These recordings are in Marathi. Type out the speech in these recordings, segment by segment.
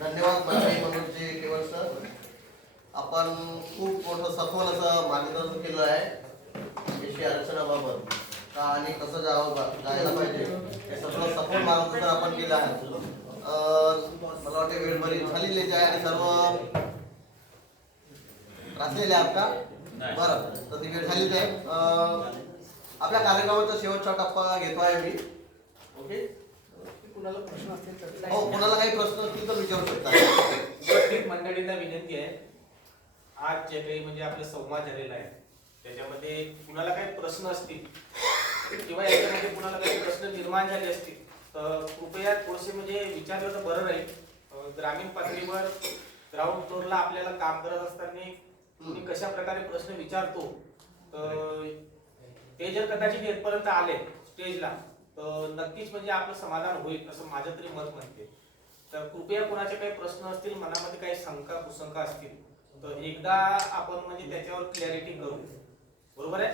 धन्यवाद मंत्री मनोजजी केवळ सर. आपण खूप मोठं सखोल असं मार्गदर्शन केलं आहे. विषय आरक्षणाबाबत का आणि कसं जावं जायला पाहिजे? हे सगळं सखोल मार्गदर्शन आपण केलं आहे. मला वाटते वेळ बरी झालेलीच आहे. आणि सर्व राखलेले आहात का? बरं. तर ती वेळ झालीच आहे. आपल्या कार्यक्रमाचा शेवटचा टप्पा घेतो आहे मी ओके? कुणाला प्रश्न असतील तर हो कोणाला काही प्रश्न असतील तर विचारू शकता. उपस्थित मंडळींना विनंती आहे आज जे काही म्हणजे आपला संवाद झालेला आहे त्याच्यामध्ये कुणाला काही प्रश्न असतील किंवा याच्यामध्ये कुणाला काही प्रश्न निर्माण झाले असतील तर कृपया थोडेसे म्हणजे विचारलं तर बरं राहील. अं, ग्रामीण पातळीवर ग्राउंड फ्लोअरला आपल्याला काम करत असताना कुणी कशा प्रकारे प्रश्न विचारतो तर ते जर कदाचित येथपर्यंत आले स्टेजला तर नक्कीच म्हणजे आपलं समाधान होईल असं माझं तरी मत म्हणते. तर कृपया कोणाचे काही प्रश्न असतील मनामध्ये काही शंका कुशंका असतील तर एकदा आपण म्हणजे त्याच्यावर क्लॅरिटी करू. बरोबर आहे?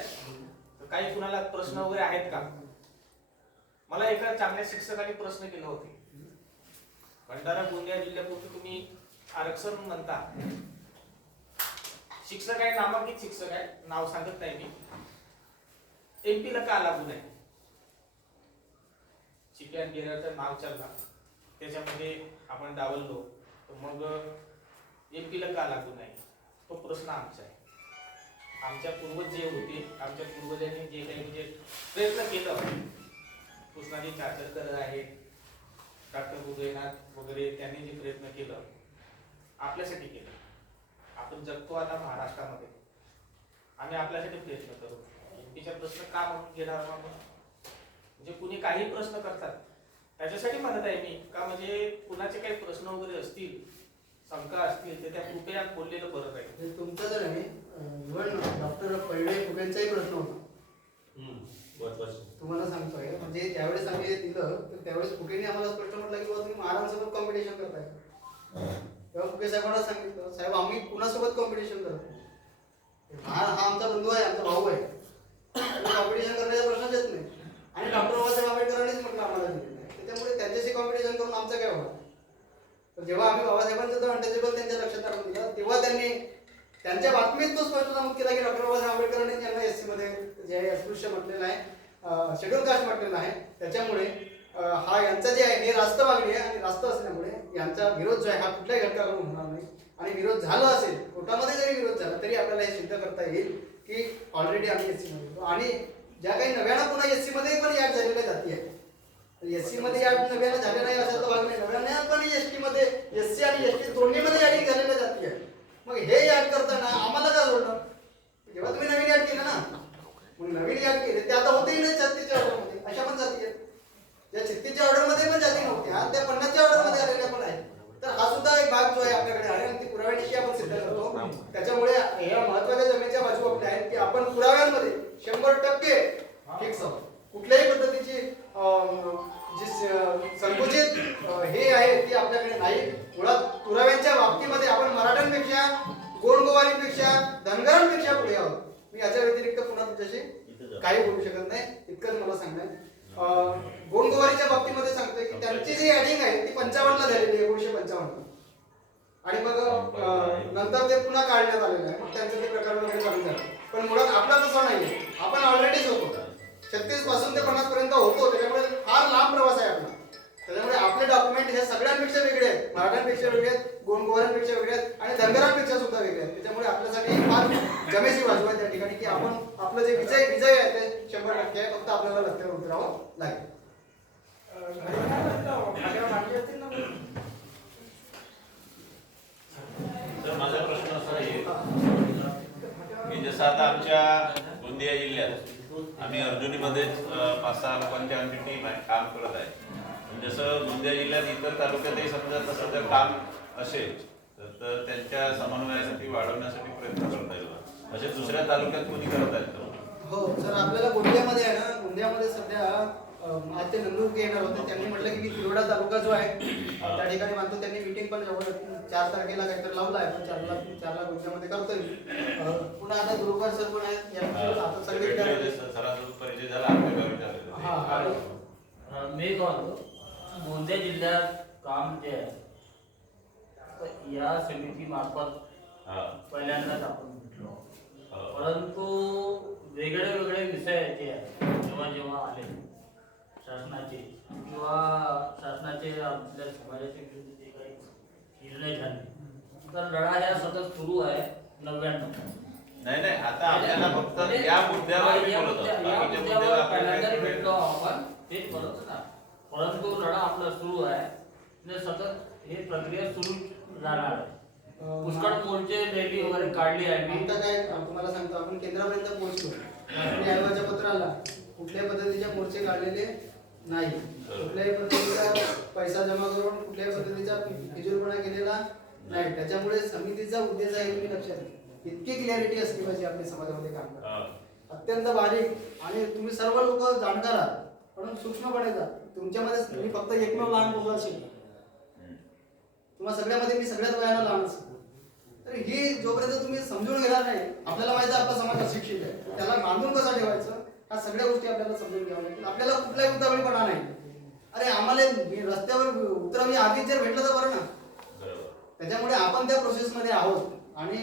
तर काही कुणाला प्रश्न वगैरे आहेत का? मला एका चांगल्या शिक्षकाने प्रश्न केला होते. भंडारा गोंदिया जिल्ह्यापुरती तुम्ही आरक्षण म्हणता. शिक्षक आहे नामांकित शिक्षक आहे नाव सांगत नाही मी. एमपीला का लागू नाही चिकन गिराचं नाव चालला. त्याच्यामध्ये आपण डावललो. तर मग एम पीला का लागू नाही? तो प्रश्न आमचा आहे. आमच्या पूर्वज जे होते आमच्या पूर्वजांनी जे काही म्हणजे प्रयत्न केलं. कृष्णाजी चाचरकर आहेत डॉक्टर उदयनाथ वगैरे त्यांनी जे प्रयत्न केलं आपल्यासाठी केलं. आपण जगतो आता महाराष्ट्रामध्ये. आम्ही आपल्यासाठी प्रयत्न करू. एमपीचा प्रश्न का म्हणून घेणार आपण? म्हणजे कुणी काही प्रश्न करतात. त्याच्यासाठी म्हणत आहे मी का म्हणजे कुणाचे काही प्रश्न वगैरे असतील शंका असतील तर त्या कृपया बोललेलं बरं राहील. म्हणजे तुमचा जर आहे इव्हन डॉक्टर पैडे फुगेंचाही प्रश्न होता. तुम्हाला सांगतोय म्हणजे ज्यावेळेस आम्ही हे दिलं तर त्यावेळेस फुगेने आम्हाला स्पष्ट म्हटलं की बाबा तुम्ही महाराजांसोबत कॉम्पिटिशन करताय. तेव्हा फुगे साहेबांना सांगितलं साहेब आम्ही कुणासोबत कॉम्पिटिशन करतो हा हा आमचा बंधू आहे आमचा भाऊ आहे. कॉम्पिटिशन करण्याचा प्रश्नच येत नाही. आणि डॉक्टर बाबासाहेब आंबेडकरांनीच म्हटलं आम्हाला दिलेलं आहे. त्याच्यामुळे त्यांच्याशी कॉम्पिटिशन करून आमचं काय होणार? तर जेव्हा आम्ही बाबासाहेबांचं तर अनटचेबल त्यांच्या लक्षात आणून दिलं तेव्हा त्यांनी त्यांच्या बातमीत तो स्पष्ट नमूद केला की डॉक्टर बाबासाहेब आंबेडकरांनी त्यांना एस सीमध्ये जे अस्पृश्य म्हटलेलं आहे शेड्यूल कास्ट म्हटलेलं आहे. त्याच्यामुळे हा यांचा जे आहे हे रास्त मागणी आहे आणि रास्त असल्यामुळे यांचा विरोध जो आहे हा कुठल्याही घटकाकडून होणार नाही. आणि विरोध झाला असेल कोर्टामध्ये जरी विरोध झाला तरी आपल्याला हे सिद्ध करता येईल की ऑलरेडी आम्ही एस सीमध्ये होतो. आणि ज्या काही नव्यानं पुन्हा एसमध्ये पण ऍड झालेल्या जाती आहेत. एस सी मध्ये ऍड नव्यानं झाले नाही असं तर भाग नाही. नव्यानं पण एस टी मध्ये एस सी आणि एस टी दोन्हीमध्ये ऍडिंग झालेल्या जाती आहे मग हे ऍड करताना आम्हाला का जोडलं जेव्हा तुम्ही नवीन ऍड केलं ना मग नवीन ऍड केले ते आता होतेही नाही छत्तीसच्या ऑर्डरमध्ये अशा पण जाती आहेत. या छत्तीसच्या ऑर्डरमध्ये पण जाती नव्हत्या त्या पन्नासच्या ऑर्डरमध्ये आलेल्या पण आहेत. तर हा सुद्धा एक भाग जो आहे आपल्याकडे आहे आणि ती पुराव्यानिशी आपण सिद्ध करतो. त्याच्यामुळे या महत्त्वाच्या जमेच्या बाजू आपल्या आहेत की आपण पुराव्यांमध्ये शंभर टक्के फिक्स आहोत. कुठल्याही पद्धतीची जी संकुचित हे आहे ती आपल्याकडे नाही. मुळात पुराव्यांच्या बाबतीमध्ये आपण मराठ्यांपेक्षा गोंडगोवारीपेक्षा धनगरांपेक्षा पुढे आहोत. मी याच्या व्यतिरिक्त पुन्हा तुमच्याशी काही बोलू शकत नाही. इतकंच मला सांगणं गोंडगोवारीच्या बाबतीमध्ये सांगतोय की त्यांची जी ऍडिंग आहे ती पंचावन्नला झालेली आहे एकोणीशे पंचावन्न. आणि मग नंतर ते पुन्हा काढण्यात आलेलं आहे. मग त्यांचं ते प्रकार वगैरे चालू झालं. पण मुळात आपला तसा नाहीये. आपण ऑलरेडीच होतो छत्तीसपासून ते पन्नास पर्यंत होतो. त्याच्यामुळे फार लांब प्रवास आहे आपला. त्याच्यामुळे आपले डॉक्युमेंट हे सगळ्यांपेक्षा वेगळे आहेत. मराठ्यांपेक्षा वेगळे आहेत गोंडगोवारांपेक्षा वेगळे आहेत आणि धनगरांपेक्षा सुद्धा वेगळे आहेत. त्याच्यामुळे आपल्यासाठी ही फार जमेची बाजू आहे त्या ठिकाणी की आपण आपलं जे विजय विजय आहे ते शंभर टक्के आहे. फक्त आपल्याला रस्त्यावर उतरावं लागेल. तर माझा प्रश्न असा आहे की जसं आता आमच्या गोंदिया जिल्ह्यात आम्ही अर्जुनीमध्ये पाच सहा लोकांची आमची टीम आहे काम करत आहे. म्हणजे जसं गोंदिया जिल्ह्यात इतर तालुक्यातही समजा तसं जर काम असेल तर- त्यांच्या समन्वयासाठी वाढवण्यासाठी असे दुसऱ्या तालुक्यात कोणी करत आहेत का? हो जर आपल्याला गोंदियामध्ये आहे ना गोंदियामध्ये सध्या अं, आज ते नंदुरबार येणार होते त्यांनी म्हटलं की मी तिरोडा तालुका जो आहे अं, त्या ठिकाणी मानतो त्यांनी मिटिंग पण जवळ चार तारखेला काहीतरी लावलं आहे पण चारला चारला गोंदियामध्ये करतोय मी. अं, पुन्हा आता दुरुकार सर पण आहेत या आता सगळे भेटले होते, स- सरासरी परिचय झाला आमच्या गावी झाले होते. हा, हा. अं, मी काय म्हणतो गोंदिया जिल्ह्यात काम जे आहे तर या समितीमार्फत हा, पहिल्यांदाच आपण भेटलो. परंतु वेगळे वेगळे विषय जे आहेत जेव्हा जेव्हा आले शासनाचे किंवा शासनाचे आपल्या समाजाचे विरुद्ध जे काही निर्णय झाले. तर लढा ह्या सतत सुरू आहे नव्याण्णव. नाही नाही आता आपल्याला फक्त या मुद्द्यावर मी या मुद्द्यावर पहिल्यांदा भेटलो आपण तेच बोलत ना परंतु लढा आपला सुरू आहे. म्हणजे सतत हे प्रक्रिया सुरू राहणार आहे. पुष्कळ मोर्चे रॅली वगैरे काढली आहे मी. आता काय तुम्हाला सांगतो आपण केंद्रापर्यंत राष्ट्रीय आयोगाच्या पत्राला कुठल्याही पद्धतीचे मोर्चे काढलेले नाही. कुठल्याही पद्धतीचा पैसा जमा करून कुठल्याही पद्धतीचा फिजूलपणा केलेला नाही. त्याच्यामुळे समितीचा उद्देश आहे तुम्ही लक्षात. इतकी क्लॅरिटी असली पाहिजे आपल्या समाजामध्ये काम. हा. अत्यंत बारीक आणि तुम्ही सर्व लोक जाणकार आहात. पण सूक्ष्मपणे जा. तुमच्यामध्ये मी फक्त एकमेव लहान मुलगा असेल. हम्म. तुम्हा सगळ्यामध्ये मी सगळ्यात वयानं लहान असेल. तर ही जोपर्यंत तुम्ही समजून घेणार नाही आपल्याला माहिती आहे आपला समाज अशिक्षित आहे. त्याला बांधून कसं ठेवायचं? ह्या सगळ्या गोष्टी आपल्याला समजून घ्याव्या लागतील. आपल्याला कुठलाही उतावळीपणा नाही. अरे आम्हाला रस्त्यावर उतरा मी आधीच जर भेटलं तर बरं ना? त्याच्यामुळे आपण त्या प्रोसेसमध्ये आहोत. आणि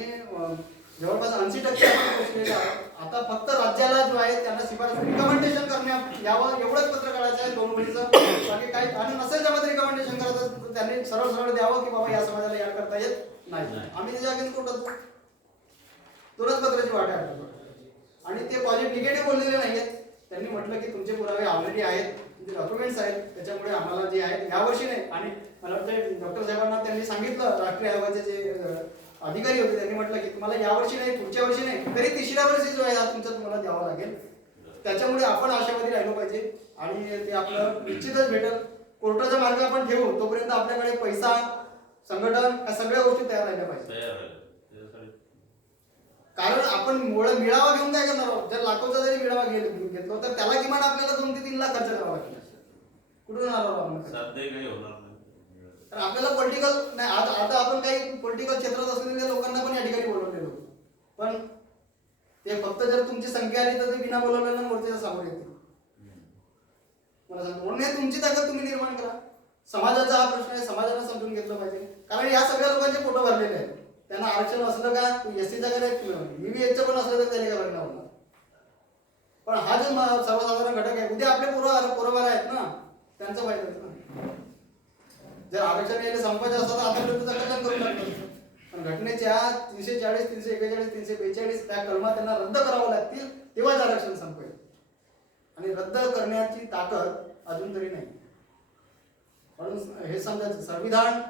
जवळपास ऐंशी टक्के आपण पोहोचलेले आहोत. आता फक्त राज्याला जो आहे त्यांना शिफारस रिकमेंडेशन करण्यात यावं एवढंच पत्र काढायचं आहे दोन मुलीचं बाकी काही आणि नसेल त्यामध्ये रिकमेंडेशन करायचं त्यांनी सरळ सरळ द्यावं की बाबा या समाजाला या करता येत नाही. आम्ही त्याच्या अगेन्स्ट कोर्टात दोनच पत्राची वाट आहे. आणि ते पॉझिटिव्ह निगेटिव्ह बोललेले नाहीयेत. त्यांनी म्हटलं की तुमचे पुरावे ऑलरेडी आहेत. तुमचे डॉक्युमेंट्स आहेत. त्याच्यामुळे आम्हाला जे आहेत यावर्षी नाही. आणि मला वाटतं डॉक्टर साहेबांना त्यांनी सांगितलं राष्ट्रीय आयोगाचे जे अधिकारी होते त्यांनी म्हटलं की तुम्हाला यावर्षी नाही पुढच्या वर्षी नाही तरी तिसऱ्या वर्षी जो आहे हा तुमचा तुम्हाला द्यावा लागेल. त्याच्यामुळे आपण आशावादी राहिलो पाहिजे आणि ते आपलं निश्चितच भेटल. कोर्टाचा मार्ग आपण ठेवू तोपर्यंत आपल्याकडे पैसा संघटन या सगळ्या गोष्टी तयार राहिल्या पाहिजे. कारण आपण मुळ मिळावा घेऊन काय करणार आहोत? जर लाखोचा जरी मिळावा घेतलो तर त्याला किमान आपल्याला दोन ते तीन लाख खर्च करावा लागेल. कुठून आहोत आपण खर्च? साध्यही काही होणार नाही कारण आपल्याला पॉलिटिकल नाही आता आता आपण काही पॉलिटिकल क्षेत्रात असलेल्या लोकांना पण या ठिकाणी बोलवलेलो पण ते फक्त जर तुमची संख्या आली तर ते बिना बोलवलेल्या मोर्चाच्या समोर येते मला सांग म्हणून हे तुमची ताकद तुम्ही निर्माण करा. समाजाचा हा प्रश्न आहे समाजाला समजून घेतलं पाहिजे. कारण या सगळ्या लोकांचे फोटो भरलेले आहेत. त्यांना आरक्षण असलं का एस सीचा का व्हीव्हीएचचं पण असलं तर त्याने काय परिणाम होणार पण हा जो म- सर्वसाधारण घटक आहे उद्या आपले पोरं पोरबार आहेत ना त्यांचा फायदा होतो ना जर आरक्षण यायला संपायचं असतात आतापर्यंत कल्याण करून टाकलं पण घटनेच्या तीनशे चाळीस तीनशे एकेचाळीस तीनशे बेचाळीस त्या कलमा त्यांना रद्द करावं लागतील तेव्हाच आरक्षण संपेल. आणि रद्द करण्याची ताकद अजून तरी नाही. म्हणून हे समजायचं. संविधान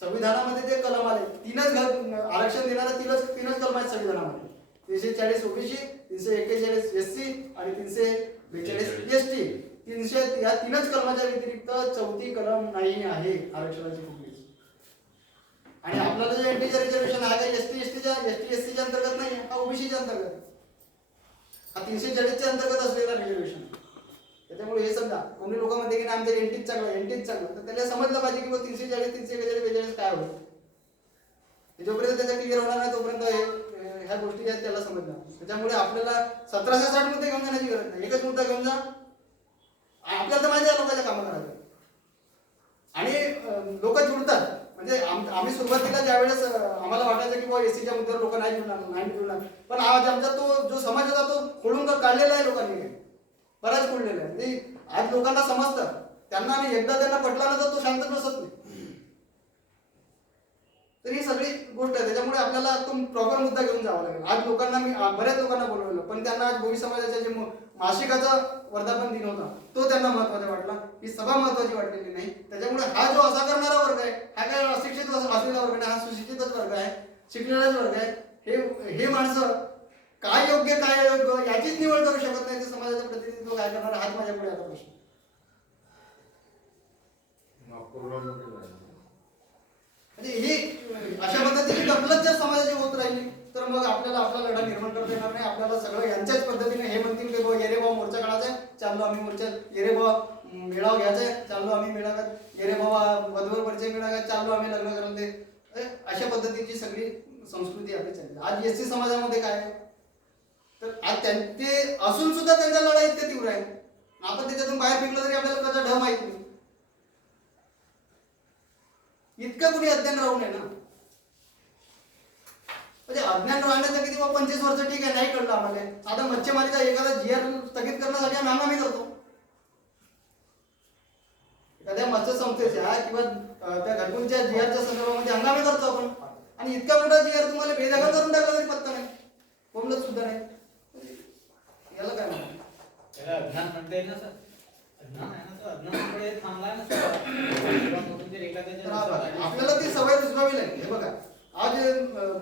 संविधानामध्ये ते कलम आले तीनच आरक्षण देणारा तीनच तीनच कलम आहेत संविधानामध्ये. तीनशे चाळीस ओबीसी तीनशे एक्केचाळीस एस सी आणि तीनशे बेचाळीस एस टी तीनशे या तीनच कलमाच्या व्यतिरिक्त चौथी कलम नाही आहे आरक्षणाची आणि आपल्याला जे एनटीचं रिझर्वेशन आहे का एस टी एस टीच्या एस टी एस टीच्या अंतर्गत नाही हा ओबीसीच्या अंतर्गत. हा तीनशे चाळीसच्या अंतर्गत असलेला रिझर्वेशन त्याच्यामुळे हे समजा कोणी लोक म्हणते की नाही आमचं एनटीच चांगलं एनटीच चांगलं तर त्याला समजलं पाहिजे की बुवा तीनशे चाळीस तीनशे बेचाळीस बेचाळीस काय होईल. जोपर्यंत त्याचा क्लिअर होणार नाही तोपर्यंत हे ह्या गोष्टी त्याला समजणार. त्याच्यामुळे आपल्याला सतराशे साठमध्ये घेऊन जाण्याची गरज नाही एकच मुद्दा घेऊन जा आपल्याला तर माहिती आहे लोकांच्या कामं करायचं आणि लोक जुळतात म्हणजे आम- आम्ही सुरुवातीला ज्यावेळेस अं, आम्हाला वाटायचं की बुवा एसीच्या मुद्द्यावर लोक नाही जुळणार नाही जुळणार पण आज आमचा तो जो समाज होता तो खोडून काढलेला आहे लोकांनी? बराच खोडलेला आहे. आज लोकांना समजतं. त्यांना आणि एकदा त्यांना पटला ना तर तो शांत बसत नाही. तर ही सगळी गोष्ट आहे. त्याच्यामुळे आपल्याला तो प्रॉपर मुद्दा घेऊन जावा लागेल. आज लोकांना मी बऱ्याच लोकांना बोलवलं पण त्यांना आज भोवी समाजाच्या जे मासिकाचा वर्धापन दिन होता तो त्यांना महत्त्वाचा वाटला. ही सभा महत्वाची वाटलेली नाही. त्याच्यामुळे हा जो असा करणारा वर्ग आहे हा काय अशिक्षित असलेला वर्ग नाही हा सुशिक्षितच वर्ग आहे. शिकलेलाच वर्ग आहे हे हे माणसं काय योग्य काय अयोग्य याचीच निवड करू शकत नाही ते समाजाचं प्रतिनिधित्व काय करणार हाच माझ्या पुढे आता प्रश्न. म्हणजे ही अशा पद्धतीची गफलत जर समाजाची होत राहिली तर मग आपल्याला आपला लढा निर्माण करता येणार नाही. आपल्याला सगळं यांच्याच पद्धतीने हे म्हणतील की बुवा येरे भाऊ मोर्चा काढायचा आहे. चाललो आम्ही मोर्चा येरे भाऊ मेळावा घ्यायचा आहे. चाललो आम्ही मेळाव्यात. येरे भावा वधूवर परिचय मेळाव्यात. चाललो आम्ही लग्न करायला ते. अशा पद्धतीची सगळी संस्कृती आपली चालली आज एस सी समाजामध्ये काय आहे? तर आज त्यांचे असून सुद्धा त्यांचा लढा इतक्या तीव्र आहे. आपण त्याच्यातून बाहेर फिरलो तरी आपल्याला त्याचा ढ माहीत नाही. इतकं कुणी अज्ञान राहू नये ना. म्हणजे अज्ञान राहण्याचं किती पंचवीस वर्ष ठीक आहे नाही कळलं आम्हाला. आता मच्छीमारीचा एखादा जीआर स्थगित करण्यासाठी आम्ही हंगामी करतो. संस्थेच्या किंवा त्या घरकुलच्या जी आरच्या संदर्भामध्ये हंगामी करतो आपण. आणि इतका मोठा जी आर तुम्हाला बेदखल करून टाकला तरी पत्ता नाही. कोणलं सुद्धा नाही. याला काय म्हणतात? अज्ञान म्हणता येईल ना सर? आहे आपल्याला ती सवय रुजवावी लागेल. हे बघा आज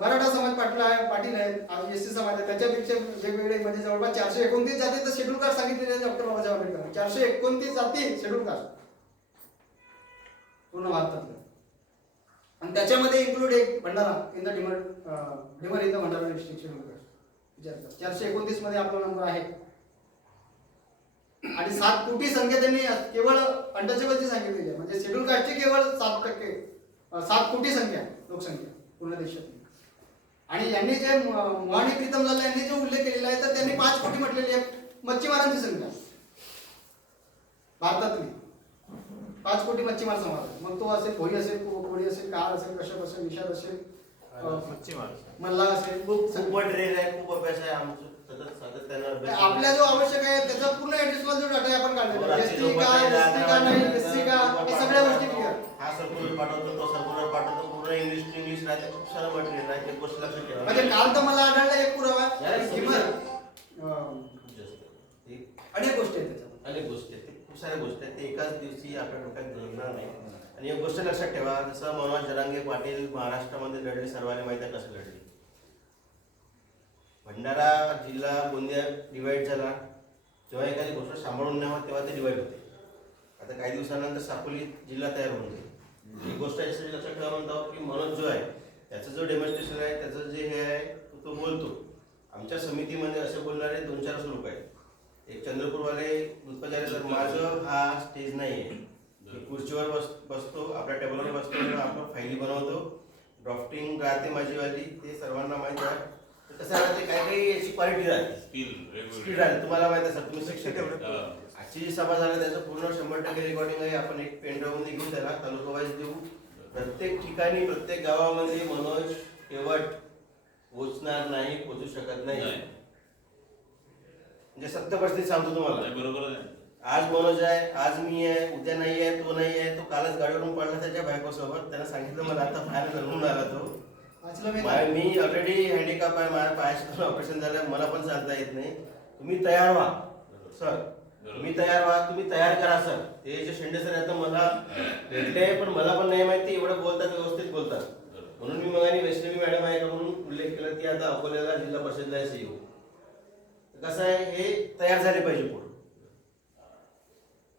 मराठा समाज पाटील आहे पाटील आहेत एस सी समाज आहे त्याच्यापेक्षा वेगवेगळे म्हणजे जवळपास चारशे एकोणतीस जाती तर शेड्यूल कास्ट सांगितलेले आहे डॉक्टर बाबासाहेब आंबेडकर. चारशे एकोणतीस जाती शेड्यूल कास्ट पूर्ण भारतातलं. आणि त्याच्यामध्ये इन्क्लूड एक Bhandara in the dimmer dimmer in the Bhandara डिस्ट्रिक्टचे चारशे एकोणतीसमध्ये आपला नंबर आहे. आणि सात कोटी संख्या त्यांनी केवळ अनटचेबलची सांगितलेली आहे. म्हणजे शेड्यूल कास्टची केवळ सात टक्के सात कोटी संख्या आहे, लोकसंख्या पूर्ण देशात आणि यांनी जे मोहाणी प्रीतम झाला यांनी जो उल्लेख केलेला आहे तर त्यांनी पाच कोटी म्हटलेली आहे मच्छीमारांची संख्या. भारतातली. पाच कोटी मच्छीमार समाज आहे. मग तो असेल भोई असेल को- कोळी असेल काळ असेल कश्यप असेल निषाद असेल मल्हार असेल खूप ट्रेन आहे खूप अभ्यास आहे आमचं. आपल्या जो आवश्यक आहे त्याचा पूर्ण ऍड्रेसला जो डाटा आपण काढलेला का का नाही का हे सगळ्या गोष्टी क्लिअर हा सर्क्युलर पाठवतो तो सर्क्युलर पाठवतो पूर्ण इंग्लिश इंग्लिश राहते खूप सारं मटेरियल आहे ते गोष्ट लक्षात ठेवा. म्हणजे काल तर मला आढळला एक पुरावा किंमत हे अनेक गोष्टी आहेत त्याच्यामध्ये. अनेक गोष्टी आहेत. खूप साऱ्या गोष्टी आहेत ते एकाच दिवशी आपल्या डोक्यात घडणार नाही. आणि एक गोष्ट लक्षात ठेवा जसं मनोज जरांगे पाटील महाराष्ट्रामध्ये लढले सर्वांना माहिती आहे कसं लढले. भंडारा जिल्हा गोंदिया डिवाईड झाला. जेव्हा एखादी गोष्ट सांभाळून न्यावं तेव्हा ते डिवाइड होते. आता काही दिवसानंतर सापोली जिल्हा तयार होऊन जाईल. ही गोष्ट याच्यासाठी लक्षात ठेवा म्हणतो की मनोज जो आहे त्याचं जो डेमॉन्स्ट्रेशन आहे त्याचं जे हे आहे तो तो बोलतो. आमच्या समितीमध्ये असे बोलणारे दोन चारच लोक आहेत. एक चंद्रपूरवाले दुष्पाचार्य सर माझं हा स्टेज नाही आहे खुर्चीवर बस बसतो आपल्या टेबलवर बसतो आपलं फायली बनवतो. ड्राफ्टिंग राहते माझीवाली ते सर्वांना माहिती आहे. कसं आहे ते काही काही याची क्वालिटी राहते. स्पीड राहते. तुम्हाला माहिती आहे सर तुम्ही शिक्षक. हा. आजची जी सभा झाली त्याचं पूर्ण शंभर टक्के रेकॉर्डिंग आहे. आपण एक पेन ड्राईव्हमध्ये घेऊन त्याला तालुका वाईज देऊ. प्रत्येक ठिकाणी प्रत्येक गावामध्ये मनोज केवट पोचणार नाही पोचू शकत नाही. म्हणजे सत्य परिस्थिती सांगतो तुम्हाला. बरोबर आहे. आज मनोज आहे आज मी आहे उद्या नाही आहे तो नाही आहे तो कालच गाडीवरून पडला त्याच्या बायकोसोबत. त्यानं सांगितलं मला आता बाहेर धरून आला तो. मी. ऑलरेडी हँडिकॅप आहे माझ्या पायाचं ऑपरेशन झालं मला पण चालता येत नाही. तुम्ही तयार व्हा सर. तुम्ही तयार व्हा तुम्ही तयार करा सर. ते जे शेंडे सर आहेत ना मला भेटले पण मला पण नाही माहिती एवढं बोलतात व्यवस्थित बोलतात. म्हणून मी मग आणि वैष्णवी मॅडम आहे का म्हणून उल्लेख केला ती आता अकोल्याला जिल्हा परिषदला आहे सीईओ कसं आहे? हे तयार झाले पाहिजे पुढे.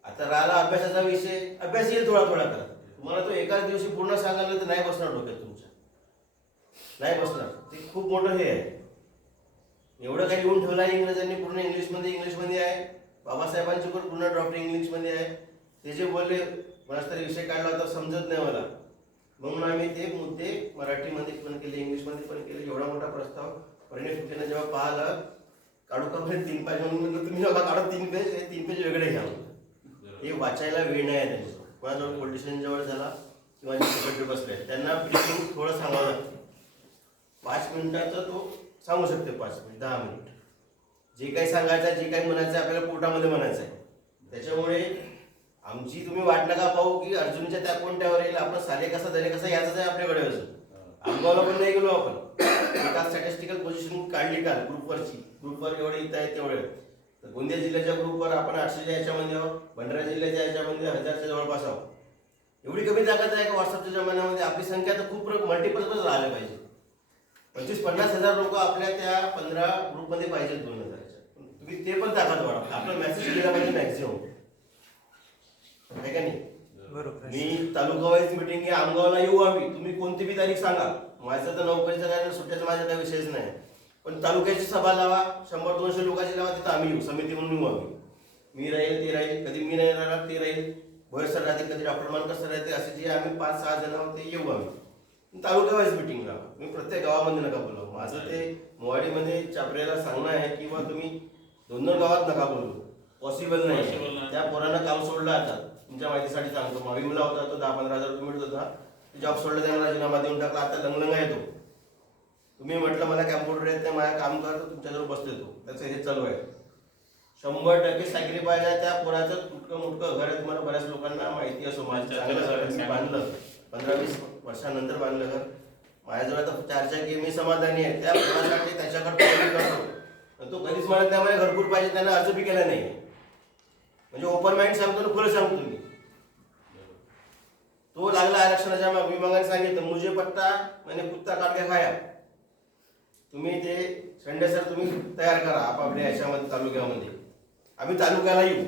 आता राहिला अभ्यासाचा विषय. अभ्यास येईल थोडा थोडा करा. तुम्हाला तो एकाच दिवशी पूर्ण सांगायला तर नाही बसणार डोक्यात तुमच्या नाही बसणार. ते खूप मोठं हे आहे. एवढं काही लिहून ठेवलं आहे इंग्रजांनी पूर्ण इंग्लिशमध्ये इंग्लिशमध्ये आहे. बाबासाहेबांची पण पूर्ण ड्रॉफ्ट इंग्लिशमध्ये आहे. ते जे बोलले मला तरी विषय काढला होता समजत नाही मला. म्हणून आम्ही ते मुद्दे मराठीमध्ये पण केले इंग्लिशमध्ये पण केले. एवढा मोठा प्रस्ताव परिणय सुटेनं जेव्हा पाहिलं काढू का म्हणजे तीन पेज म्हणून म्हणलं तुम्ही नका काढू तीन पेज हे तीन पेज वेगळे घ्या. हे वाचायला वेळ नाही आहे त्यांच्याजवळ कोणाजवळ पोलिटिशियन जवळ झाला किंवा सेक्रेटरी बसले त्यांना ब्रीफिंग थोडं सांगावं लागतं. पाच मिनिटाचं तो सांगू शकते पाच मिनिट दहा मिनिट. जे काही सांगायचं आहे जे काही म्हणायचं आहे आपल्याला कोर्टामध्ये म्हणायचं आहे. त्याच्यामुळे आमची तुम्ही वाट नका पाहू की अर्जुनच्या त्या कोणत्यावर येईल आपण साले कसा दरे कसा याचाच आहे आपल्याकडे अजून आंबाला पण नाही गेलो आपण. एका स्टॅटिस्टिकल पोझिशन काढली काल ग्रुपवरची ग्रुपवर एवढे येत आहे तेवढे. तर गोंदिया जिल्ह्याच्या ग्रुपवर आपण आठशेच्या याच्यामध्ये आहोत. भंडारा जिल्ह्याच्या याच्यामध्ये हजारच्या जवळपास आहोत. एवढी कमी ताकद आहे का व्हॉट्सअपच्या जमान्यामध्ये? आपली संख्या तर खूप मल्टिपलच राहिल्या पाहिजे. पंचवीस पन्नास हजार लोक आपल्या त्या पंधरा ग्रुपमध्ये पाहिजेत दोन हजारच्या. तुम्ही ते पण ताकद वाढवा. आपला मेसेज गेला पाहिजे मॅक्झिमम आहे का नाही? मी तालुका वाईज मिटिंग आमगावला येऊ आम्ही. तुम्ही कोणती बी तारीख सांगा. माझं तर नोकरीचं काय सुट्ट्याचा माझा काही विषयच नाही. पण तालुक्याची सभा लावा शंभर दोनशे लोकांची लावा तिथं आम्ही येऊ. समिती म्हणून येऊ आम्ही. मी राहील ते राहील. कधी मी नाही राहणार ते राहील. भोयर सर राहते कधी डॉक्टर मानकर सर राहते असे जे आम्ही पाच सहा जण आहोत ते येऊ आम्ही. तालुका वाईज मिटिंग लावा. मी प्रत्येक गावामध्ये नका बोलावं. माझं ते मोवाडीमध्ये चापऱ्याला सांगणं आहे किंवा तुम्ही दोन दोन गावात नका बोलू. पॉसिबल नाही. त्या पोरानं काम सोडलं आता. तुमच्या माहितीसाठी सांगतो. माविमला होता तो दहा पंधरा हजार रुपये मिळत होता. जॉब सोडलं त्यानं राजीनामा देऊन टाकला. आता लंगलंग आहे तो तुम्ही म्हटलं मला कॅम्प्युटर येत नाही मला काम कर तर तुमच्याजवळ बसतो तो त्याचं हे चालू आहे. शंभर टक्के सॅक्रिफाईस आहे त्या पोराचं. तुटकं मुटकं घर आहे तुम्हाला बऱ्याच लोकांना माहिती असो माझं चांगलं घर मी बांधलं. पंधरा वीस वर्षानंतर बांधलं घर. माझ्याजवळ आता चार चार मी समाधानी आहे. त्या पोरासाठी त्याच्याकडे करतो. तो कधीच म्हणत नाही मला घरपूर पाहिजे त्यानं अर्ज बी केला नाही. म्हणजे ओपन माइंड सांगतो ना खुलं सांगतो तो लागला आरक्षणाच्या मग. मी मगाने सांगितलं मुझे पट्टा मैंने कुत्ता काट के खाया. तुम्ही ते संडे सर तुम्ही तयार करा आपापल्या याच्यामध्ये तालुक्यामध्ये. आम्ही तालुक्याला येऊ.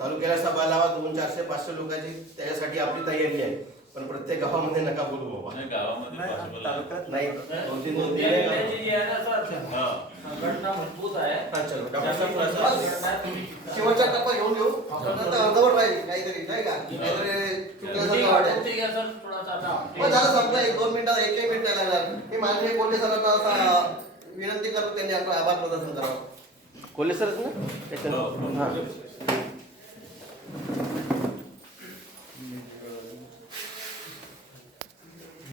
तालुक्याला सभा लावा दोन चारशे पाचशे लोकांची त्याच्यासाठी आपली तयारी आहे. पण प्रत्येक गावामध्ये नका बोलू बाबा. नाही दोन तीन दोन तीन त्या नाही विद्यार्थी का? जी आहे. ना सर हा. संघटना मजबूत आहे हा, चलो. डॉक्टर साहेब, त्यामुळे थोडासा- संघटना तुम्ही शेवटचा टप्पा घेऊन घेऊ आपण आता अर्धवट राहील काहीतरी नाही का? काहीतरी वाटेल. झालं संपलं एक दोन मिनिटात एक एक मिनिट नाही लागणार. मी माननीय कोल्हे सरांना असा विनंती करतो त्यांनी आपला आभार प्रदर्शन करावं. कोल्हे सरच ना. हा.